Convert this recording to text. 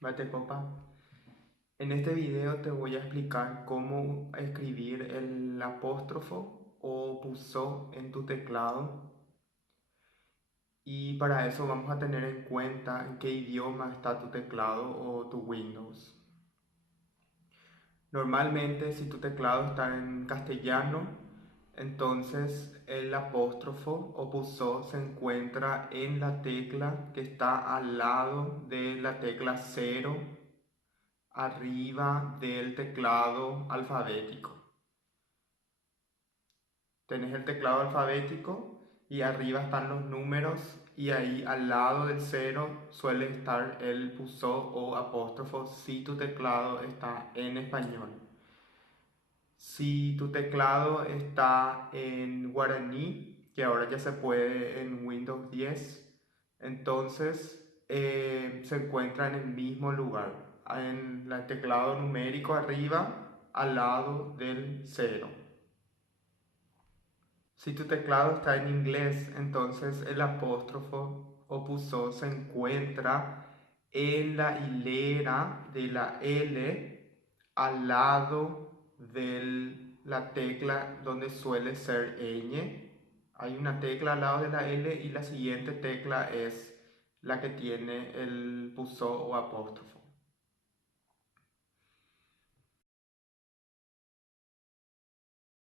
Bate copa. En este video te voy a explicar cómo escribir el apóstrofo o puso en tu teclado, y para eso vamos a tener en cuenta en qué idioma está tu teclado o tu Windows. Normalmente, si tu teclado está en castellano, entonces el apóstrofo o puso se encuentra en la tecla que está al lado de la tecla cero, arriba del teclado alfabético. Tenés el teclado alfabético y arriba están los números, y ahí al lado del cero suele estar el puso o apóstrofo si tu teclado está en español. Si tu teclado está en guaraní, que ahora ya se puede en Windows 10, entonces se encuentra en el mismo lugar, en el teclado numérico arriba, al lado del cero. Si tu teclado está en inglés, entonces el apóstrofo o puso se encuentra en la hilera de la L, al lado de la tecla donde suele ser ñ. Hay una tecla al lado de la L y la siguiente tecla es la que tiene el puso o apóstrofo.